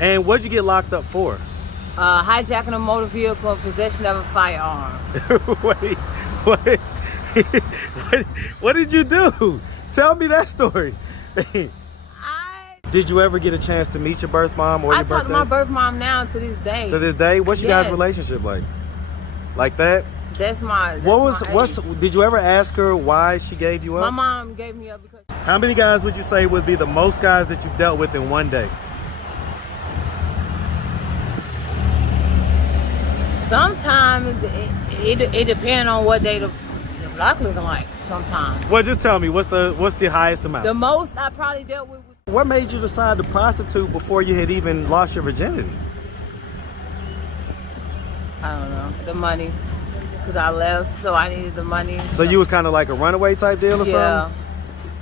And what'd you get locked up for? Hijacking a motor vehicle and possession of a firearm. Wait, what did you do? Tell me that story. Did you ever get a chance to meet your birth mom or your birthday? I talk to my birth mom now to this day. To this day? What's your guys' relationship like? Like that? That's my. Did you ever ask her why she gave you up? My mom gave me up because. How many guys would you say would be the most guys that you've dealt with in one day? Sometimes it depends on what day the block looking like. Sometimes. Well, just tell me what's the highest amount? The most I probably dealt with. What made you decide to prostitute before you had even lost your virginity? I don't know. The money. Because I left, so I needed the money. So you was kind of like a runaway type deal or yeah. something?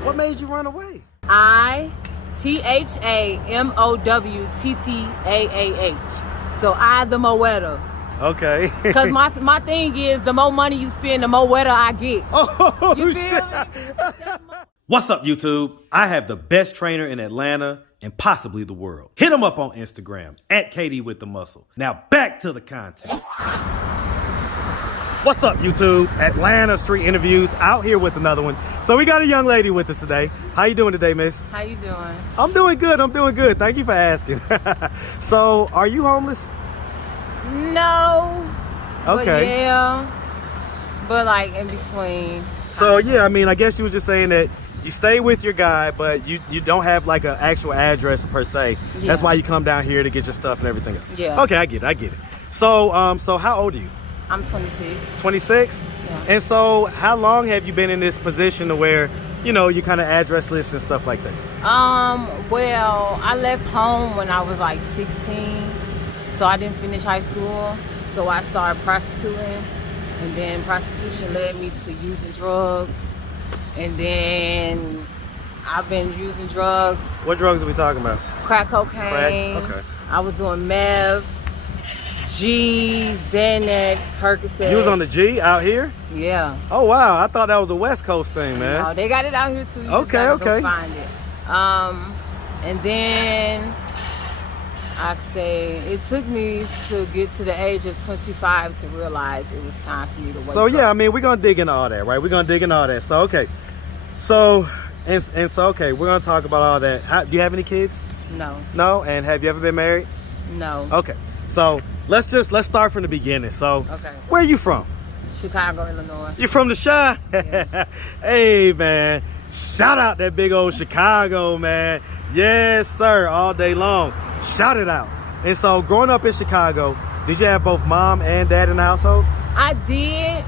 What made you run away? I-T-H-A-M-O-W-T-T-A-A-H. So I the Moetta. Okay. Because my thing is, the more money you spend, the more wetter I get. Oh, you feel me? What's up, YouTube? I have the best trainer in Atlanta and possibly the world. Hit him up on Instagram @KDWithTheMuscle. Now back to the content. What's up, YouTube? Atlanta Street Interviews out here with another one. So we got a young lady with us today. How you doing today, miss? How you doing? I'm doing good. I'm doing good. Thank you for asking. So, are you homeless? No. Okay. But yeah. But like in between. So yeah, I mean, I guess you were just saying that you stay with your guy, but you don't have like an actual address per se. Yeah. That's why you come down here to get your stuff and everything else. Yeah. Okay, I get it. So, so how old are you? I'm 26. 26? Yeah. And so how long have you been in this position to where, you know, you kind of addressless and stuff like that? Well, I left home when I was like 16. So I didn't finish high school. So I started prostituting. And then prostitution led me to using drugs. And then I've been using drugs. What drugs are we talking about? Crack cocaine. Crack? Okay. I was doing meth, G, Xanax, Percocet. You was on the G out here? Yeah. Oh wow, I thought that was a West Coast thing, man. No, they got it out here too. You okay. Go find it. And then I'd say it took me to get to the age of 25 to realize it was time for me to wake up. So yeah, I mean, we're gonna dig into all that, right? We're gonna dig into all that. So okay, so okay, we're gonna talk about all that. Do you have any kids? No. No. And have you ever been married? No. Okay. So let's start from the beginning. So okay. Where are you from? Chicago, Illinois. You're from the Chi? Yeah. Hey man, shout out that big old Chicago, man. Yes sir, all day long. Shout it out. And so growing up in Chicago, did you have both mom and dad in the household? I did,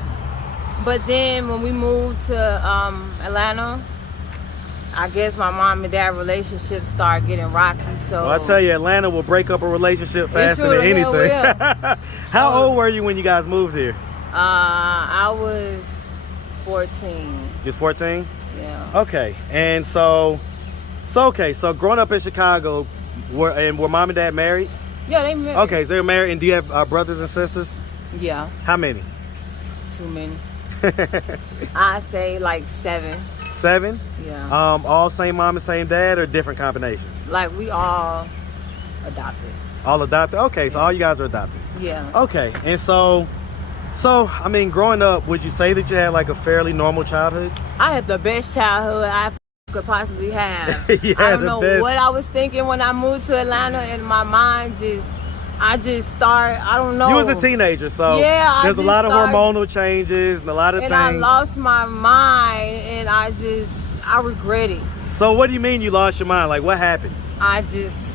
but then when we moved to Atlanta, I guess my mom and dad relationship started getting rocky. So well, I tell you, Atlanta will break up a relationship faster than anything. How old were you when you guys moved here? I was 14. You was 14? Yeah. Okay. And so growing up in Chicago, were mom and dad married? Yeah, they married. Okay, so they're married. And do you have brothers and sisters? Yeah. How many? Too many. I say like 7. 7? Yeah. All same mom and same dad, or different combinations? Like we all adopted. All adopted? Okay, so all you guys are adopted. Yeah. Okay, and so I mean, growing up, would you say that you had like a fairly normal childhood? I had the best childhood I could possibly have. I don't know what I was thinking when I moved to Atlanta, and my mind I don't know. You was a teenager, so yeah, there's a lot of hormonal changes and a lot of things. And I lost my mind, and I regret it. So what do you mean you lost your mind? Like, what happened? I just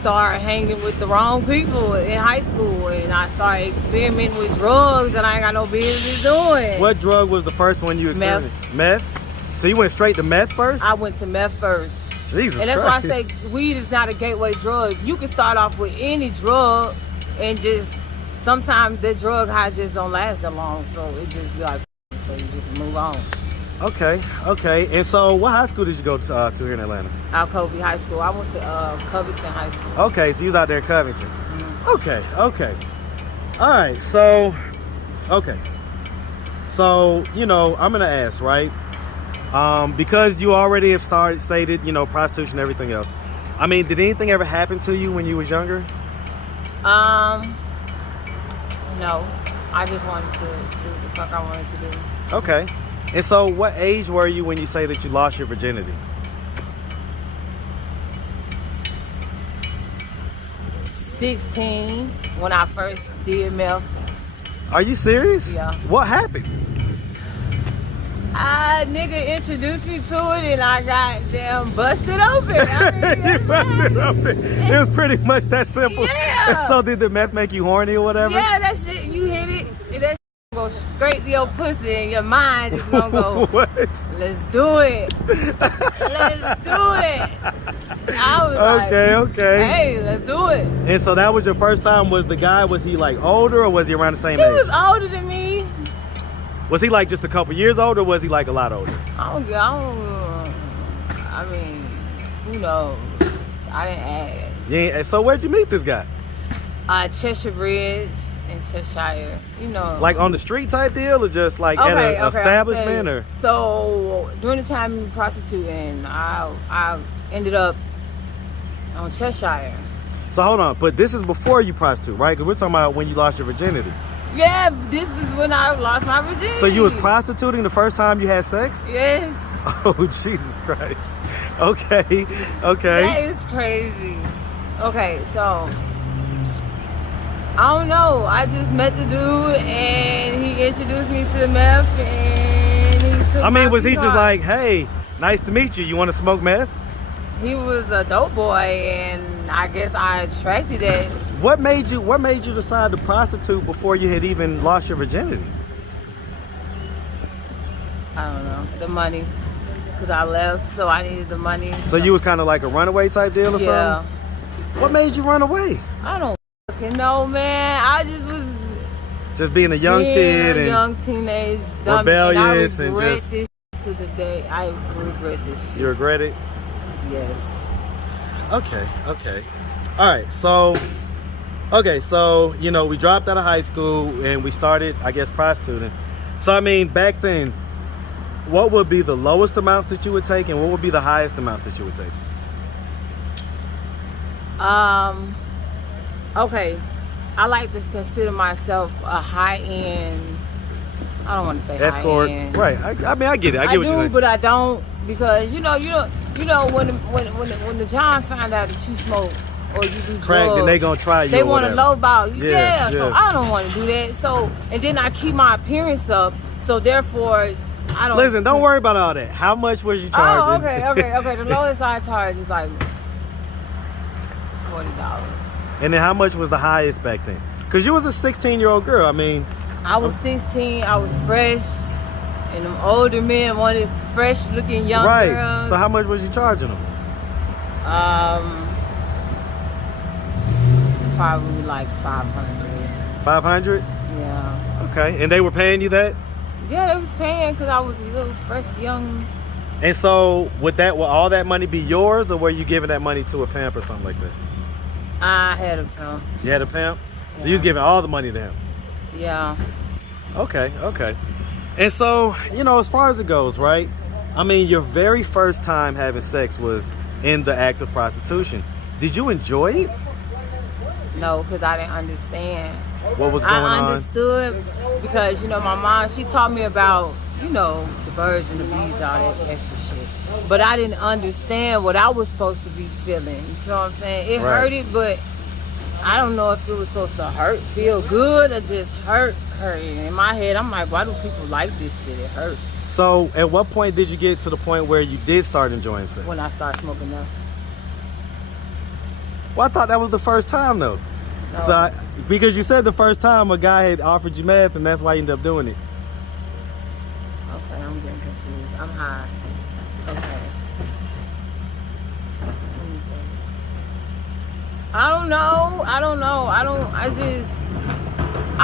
started hanging with the wrong people in high school, and I started experimenting with drugs that I ain't got no business doing. What drug was the first one you experimented? Meth? So you went straight to meth first? I went to meth first. Jesus And that's Christ. why I say weed is not a gateway drug. You can start off with any drug, and just sometimes the drug high just don't last that long, so it just be like, so you just move on. Okay. And so what high school did you go to here in Atlanta? Alcovey High School. I went to Covington High School. Okay, so you was out there in Covington. Mm-hmm. Okay. All right, so, okay. So, you know, I'm going to ask, right? Because you already have stated, you know, prostitution and everything else. I mean, did anything ever happen to you when you was younger? No. I just wanted to do what the fuck I wanted to do. Okay. And so what age were you when you say that you lost your virginity? 16 when I first did meth. Are you serious? Yeah. What happened? Nigga introduced me to it and I got damn busted open. I mean, You busted open. It was pretty much that simple. Yeah. So did the meth make you horny or whatever? Yeah, that shit, you hit it, and that shit go straight to your pussy and your mind just gonna go, What? let's do it. Let's do it. I was Okay. hey, let's do it. And so that was your first time. Was he like older or was he around the same age? He was older than me. Was he like just a couple years older or was he like a lot older? I mean, who knows? I didn't ask. Yeah. So where'd you meet this guy? Cheshire Bridge in Cheshire. You know. Like on the street type deal or just like at an establishment or? So during the time of prostituting, I ended up on Cheshire. So hold on, but this is before you prostitute, right? Because we're talking about when you lost your virginity. Yeah, this is when I lost my virginity. So you was prostituting the first time you had sex? Yes. Oh, Jesus Christ. Okay. That is crazy. Okay, so I don't know. I just met the dude and he introduced me to the meth and he took was he just like, hey, nice to meet you. You want to smoke meth? He was a dope boy and I guess I attracted it. What made you decide to prostitute before you had even lost your virginity? I don't know. The money. Because I left, so I needed the money. So you was kind of like a runaway type deal or something? What made you run away? I don't fucking know, man. I just was just being a young kid and young teenage dumb, rebellious and I regret and just this to the day. I regret this shit. You regret it? Yes. Okay. All right. So you know, we dropped out of high school and we started, I guess, prostituting. So I mean, back then, what would be the lowest amounts that you would take and what would be the highest amounts that you would take? Okay. I like to consider myself a high-end, I don't want to say escort. high-end. Right. I mean, I get it. I get what you're saying. But I don't, because you know when the John found out that you smoke or you do crack, drugs, then they gonna try you. They want to lowball you. Yeah. So I don't want to do that. So and then I keep my appearance up. So therefore, I don't. Listen, don't worry about all that. How much was you charging? Oh, okay. The lowest I charge is like $40. And then how much was the highest back then? Because you was a 16-year-old girl. I mean, I was 16. I was fresh, and them older men wanted fresh-looking young girls. So how much was you charging them? Probably like 500. 500? Yeah. Okay. And they were paying you that? Yeah, they was paying because I was a little fresh, young. And so would all that money be yours, or were you giving that money to a pimp or something like that? I had a pimp. You had a pimp? Yeah. So you was giving all the money to him? Yeah. Okay. And so, you know, as far as it goes, right? I mean, your very first time having sex was in the act of prostitution. Did you enjoy it? No, because I didn't understand. What was going on? I understood because, you know, my mom, she taught me about, you know, the birds and the bees, all that extra shit. But I didn't understand what I was supposed to be feeling. You feel what I'm saying? It hurted, but I don't know if it was supposed to feel good or just hurting. In my head, I'm like, why do people like this shit? It hurts. So at what point did you get to the point where you did start enjoying sex? When I started smoking meth. Well, I thought that was the first time though. No. So because you said the first time a guy had offered you meth and that's why you ended up doing it. Okay, I'm getting confused. I'm high. Okay. Let me think. I don't know. I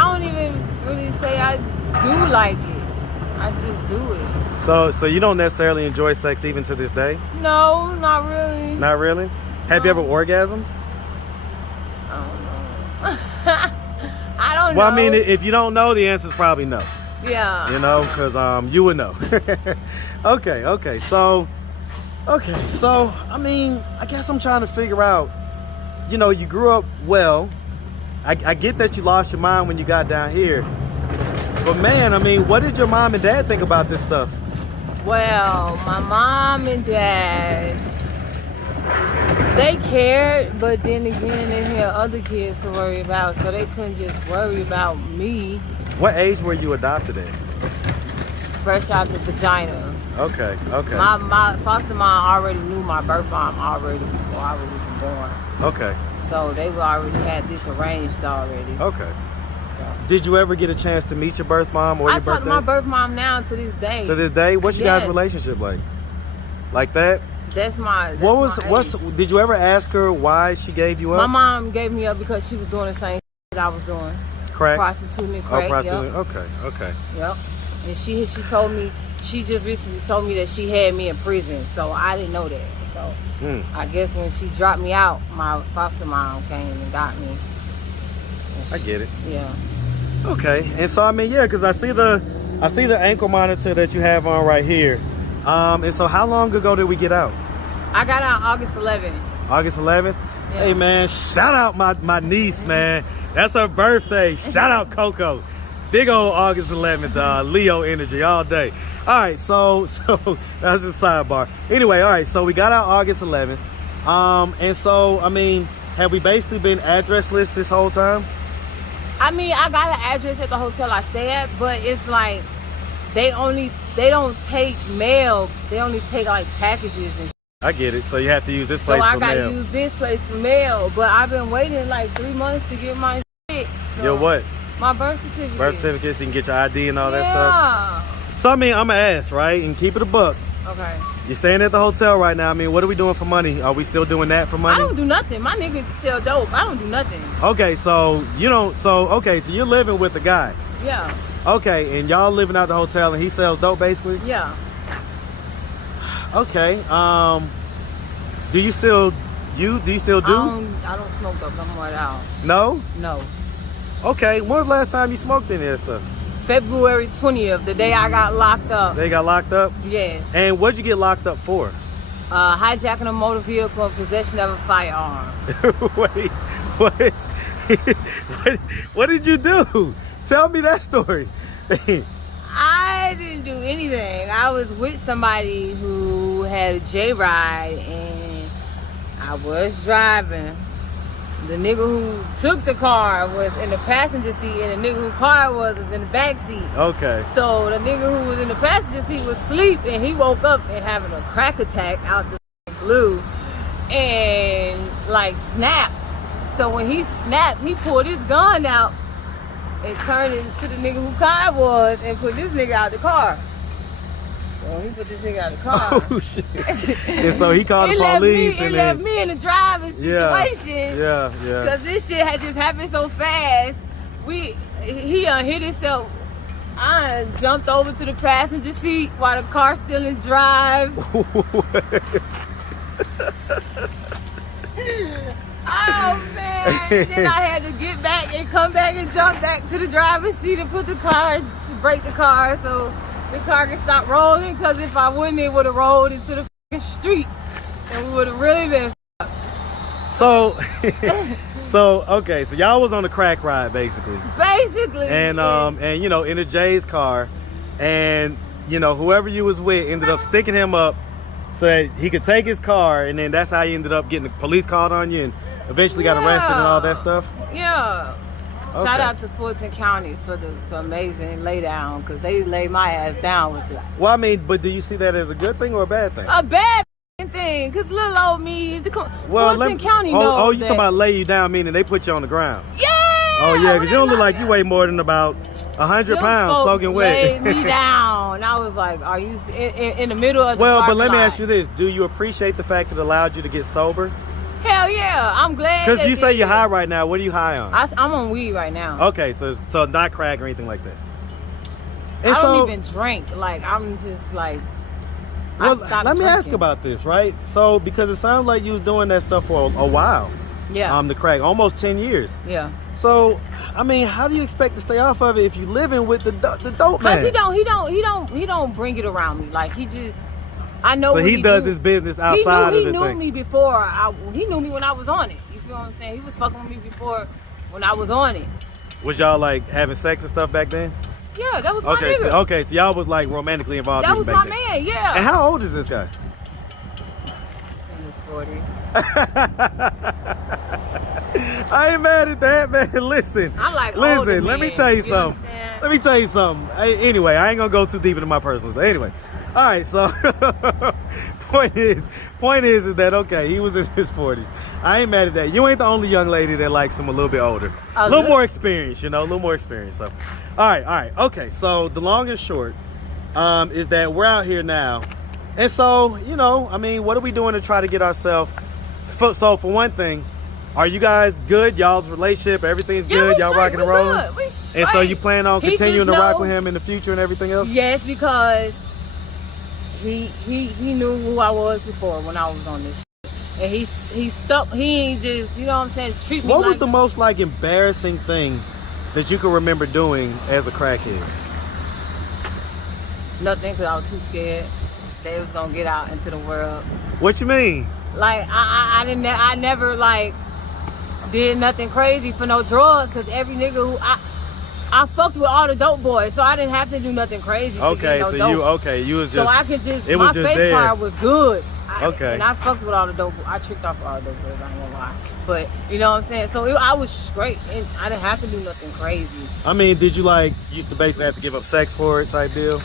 don't even really say I do like it. I just do it. So you don't necessarily enjoy sex even to this day? No, not really. Not really? Have you ever orgasmed? I don't know. I don't know. Well, I mean, if you don't know, the answer is probably no. Yeah. You know, because you would know. Okay. So Okay, so I mean, I guess I'm trying to figure out. You know, you grew up well. I get that you lost your mind when you got down here, but man, I mean, what did your mom and dad think about this stuff? Well, my mom and dad, they cared, but then again, they had other kids to worry about, so they couldn't just worry about me. What age were you adopted at? Fresh out the vagina. Okay, okay. My foster mom already knew my birth mom already before I was even born. Okay. So they already had this arranged already. Okay. So. Did you ever get a chance to meet your birth mom or your birthday? I talk to my birth mom now to this day. To this day? What's your guys' relationship like? Like that? That's my. Did you ever ask her why she gave you up? My mom gave me up because she was doing the same that I was doing. Crack? Prostituting and crack. Oh, prostituting. Yep. Okay, okay. Yep. And she told me, she just recently told me that she had me in prison, so I didn't know that. So I guess when she dropped me out, my foster mom came and got me. I get it. Yeah. Okay, and so I mean, yeah, because I see the ankle monitor that you have on right here. And so how long ago did we get out? I got out August 11th. August 11th? Yeah. Hey man, shout out my niece, man. That's her birthday. Shout out Coco. Big old August 11th, Leo energy all day. All right, so that's just sidebar. Anyway, all right, so we got out August 11th. And so, I mean, have we basically been addressless this whole time? I mean, I got an address at the hotel I stay at, but it's like they don't take mail. They only take like packages and I get it. So you have to use this place for mail. So I gotta use this place for mail. But I've been waiting like 3 months to get my shit. So your what? My birth certificate. Birth certificate, so you can get your ID and all that stuff. Yeah. So I mean, I'm going to ask, right? And keep it a buck. Okay. You're staying at the hotel right now. I mean, what are we doing for money? Are we still doing that for money? I don't do nothing. My nigga sell dope. I don't do nothing. Okay, so you don't. So okay, so you're living with a guy. Yeah. Okay, and y'all living out the hotel, and he sells dope, basically. Yeah. Okay. Do you still do? I don't smoke dope no more at all. No. No. Okay. When was the last time you smoked any of that stuff? February 20th, the day I got locked up. They got locked up? Yes. And what'd you get locked up for? Hijacking a motor vehicle and possession of a firearm. Wait, what? What did you do? Tell me that story. I didn't do anything. I was with somebody who had a J-Ride and I was driving. The nigga who took the car was in the passenger seat and the nigga whose car was in the back seat. Okay. So the nigga who was in the passenger seat was asleep and he woke up and having a crack attack out the blue and like snapped. So when he snapped, he pulled his gun out and turned it to the nigga who car was and put this nigga out the car. So he put this nigga out the car. Oh shit! And so he called the police. It left me in the driving situation. Yeah. Because this shit had just happened so fast. He hit himself. I jumped over to the passenger seat while the car's still in drive. Oh man! Then I had to get back and come back and jump back to the driver's seat and put the car, brake the car so the car can stop rolling. Because if I wouldn't, it would have rolled into the fucking street and we would have really been fucked. So okay, so y'all was on a crack ride basically. Basically. And you know, in a Jay's car, and you know, whoever you was with ended up sticking him up so that he could take his car, and then that's how you ended up getting the police called on you and eventually got arrested and all that stuff. Yeah. Okay. Shout out to Fulton County for the amazing laydown, because they laid my ass down with it. Well, I mean, but do you see that as a good thing or a bad thing? A bad thing, because little old me, Fulton County knows. Oh, you talking about lay you down, meaning they put you on the ground? Yeah. Oh yeah, because you don't look like you weigh more than about 100 pounds soaking wet. Laid me down. I was like, are you in the middle of the Well, but let me lot. ask you this: do you appreciate the fact that it allowed you to get sober? Hell yeah, I'm glad. Because you say you're high right now. What are you high on? I'm on weed right now. Okay, so not crack or anything like that. And I don't even drink. Like, I'm just like, well, let me ask about this, right? So, because it sounds like you was doing that stuff for a while. Yeah. The crack, almost 10 years. Yeah. So, I mean, how do you expect to stay off of it if you living with the dope man? Cause he don't bring it around me. Like, he just, I know. So what he does do. his business outside of the He thing. knew me before. He knew me when I was on it. You feel what I'm saying? He was fucking with me before when I was on it. Was y'all like having sex and stuff back then? Yeah, that was my Okay, nigga. so y'all was like romantically involved. That was back my then. man. Yeah. And how old is this guy? In his 40s. I ain't mad at that, man. Listen. I like older Listen, let me men, tell you you something. understand? Let me tell you something. Anyway, I ain't gonna go too deep into my personal stuff. Anyway. All right, so point is that okay, he was in his 40s. I ain't mad at that. You ain't the only young lady that likes him a little bit older. A little more experience, you know, a little more experience. So all right. Okay, so the long and short is that we're out here now. And so, you know, I mean, what are we doing to try to get ourselves so for one thing, are you guys good? Y'all's relationship, everything's good? Y'all rocking and rolling? And so you plan on continuing to rock with him in the future and everything else? Yes, because he knew who I was before when I was on this shit. And he stuck, he ain't just, you know what I'm saying, treat me What like... was the most like embarrassing thing that you can remember doing as a crackhead? Nothing, because I was too scared they was gonna get out into the world. What you mean? Like, I never like did nothing crazy for no drugs, because every nigga who I fucked with all the dope boys, so I didn't have to do nothing crazy. Okay, to get no so dope. you was just... So I could just, it my was just face there. card was good. Okay. And I fucked with all the dope boys. I tricked off all the dope boys, I ain't gonna lie. But, you know what I'm saying? So I was straight, and I didn't have to do nothing crazy. I mean, did you like, used to basically have to give up sex for it type deal?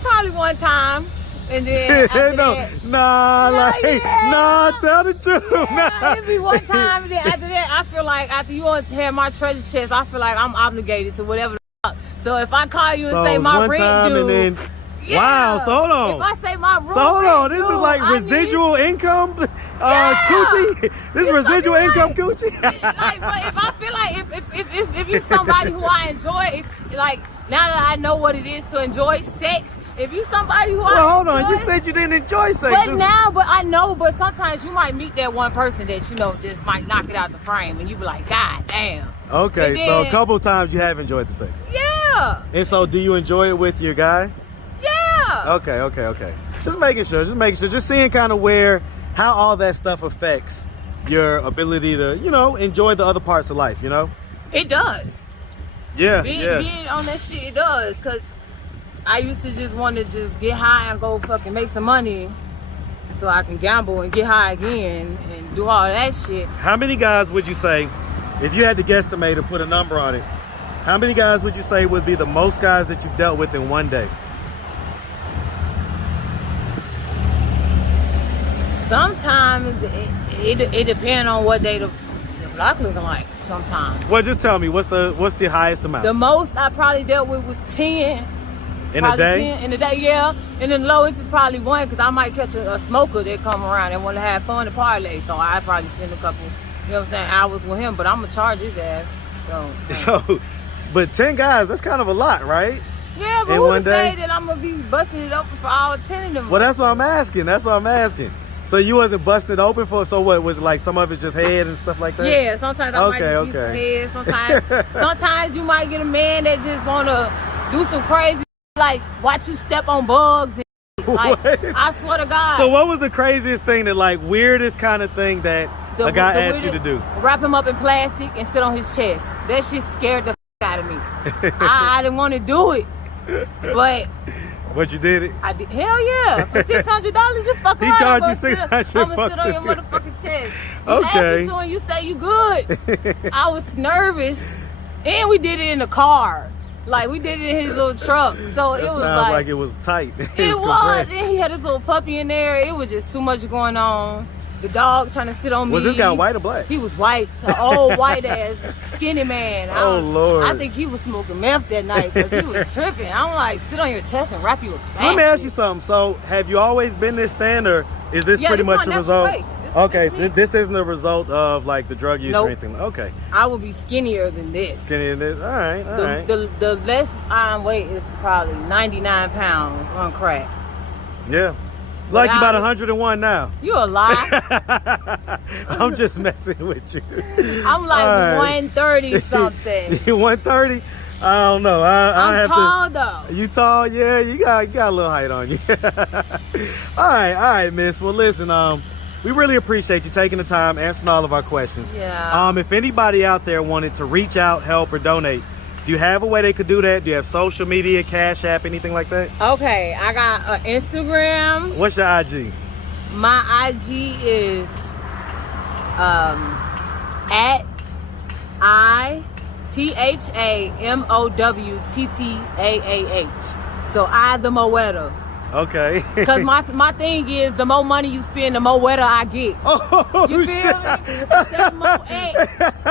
Probably one time. And then after that, nah, tell the truth. yeah, it'd be one time, and then after that, I feel like after you have my treasure chest, I feel like I'm obligated to whatever the fuck. So if I call you and So say it was my one rent time due, and then, wow, so hold on. If I say my room So hold on, rent this due, is like I residual income Yeah. coochie? This You residual fucking income right. coochie? Like, but if I feel like if you somebody who I enjoy, like now that I know what it is to enjoy sex, if you somebody who Well, I hold on, enjoy, you said you didn't enjoy sex. but I know, but sometimes you might meet that one person that you know just might knock it out the frame, and you be like, God damn. Okay, And so then- a couple times you have enjoyed the sex. Yeah. And so do you enjoy it with your guy? Yeah. Okay. Just making sure, just seeing kind of how all that stuff affects your ability to, you know, enjoy the other parts of life, you know? It does. Yeah, Being on that shit, it does. Because I used to just want to just get high and go fucking make some money so I can gamble and get high again and do all that shit. How many guys would you say, if you had to guesstimate or put a number on it, how many guys would you say would be the most guys that you've dealt with in one day? Sometimes it depends on what day the block looking like. Sometimes. Well, just tell me, what's the highest amount? The most I probably dealt with was 10. In a day? 10 in a day, yeah. And then the lowest is probably 1, because I might catch a smoker that come around and want to have fun and parlay. So I probably spend a couple, you know what I'm saying, hours with him. But I'm going to charge his ass. So, but 10 guys, that's kind of a lot, right? yeah, but In who one to say day? that I'm going to be busting it open for all 10 of them? Well, that's what I'm asking. So you wasn't busted open for, so what, was it like some of it just head and stuff like that? Yeah, sometimes I might just be some head. Sometimes you might get a man that just want to do some crazy, like watch you step on bugs. And, like, What? I swear to God. So what was the craziest thing that, like, weirdest kind of thing that a guy asked you to do? Wrap him up in plastic and sit on his chest. That shit scared the out of me. I didn't want to do it, but But you did it? I did. Hell yeah! For $600, you fuck He around. charged I'ma you sit- $600 I'ma sit on your motherfucking chest. You Okay. asked me to and you say you good. I was nervous, and we did it in the car. Like we did it in his little truck. So That it was sounds like it was tight. it was, and he had his little puppy in there. It was just too much going on. The dog trying to sit on me. Was this guy white or black? He was white, an old white ass skinny man. Oh, Lord. I think he was smoking meth that night because he was tripping. I'm like, sit on your chest and wrap you with So let me ask you plastic. something. So have you always been this thin, or is this Yeah, pretty this much my a natural result? weight. Okay, This so this isn't a result of like the drug use Nope. or anything. Okay, I would be skinnier than this. skinny in this. All right, all right. The less I'm weight is probably 99 pounds on crack. Yeah, like you Without about it- 101 now. You a lie. I'm just messing with you. I'm like All right. 130 something. 130. I don't know. I I'm have tall to. though. You tall? Yeah, you got a little height on you. All right, miss. Well, listen, we really appreciate you taking the time, answering all of our questions. Yeah. If anybody out there wanted to reach out, help, or donate, do you have a way they could do that? Do you have social media, Cash App, anything like that? Okay, I got an Instagram. What's your IG? My IG is at ITHAMOWTTAAH. So I the Moetta. Okay. Cause my thing is the more money you spend, the more wetter I get. Oh, You feel me? That's Moet.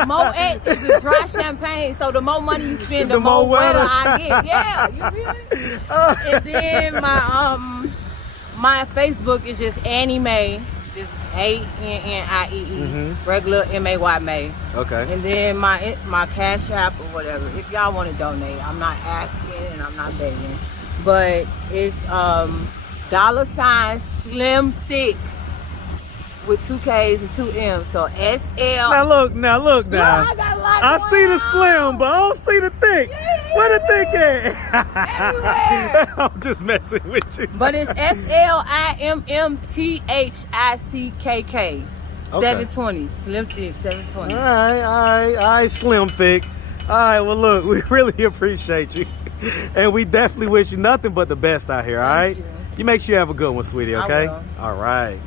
Moet is a dry champagne, so the more money you spend, the more wetter I get. Yeah, you feel me? And then my Facebook is just Annie Mae, just ANNIEE, regular MAY May. Okay. And then my Cash App or whatever. If y'all want to donate, I'm not asking and I'm not begging. But it's $ Slim Thick with 2 K's and 2 M's. So SL. Now look. I got like I see the slim, but I don't see the thick. Yeah, Where the thick at? everywhere. I'm just messing with you. But it's SLIMMTHICKK. Okay. 720. Slim Thick 720. All right, slim thick. All right, well look, we really appreciate you. And we definitely wish you nothing but the best out here, all right? Thank you. You make sure you have a good one, sweetie, I okay? will. All right.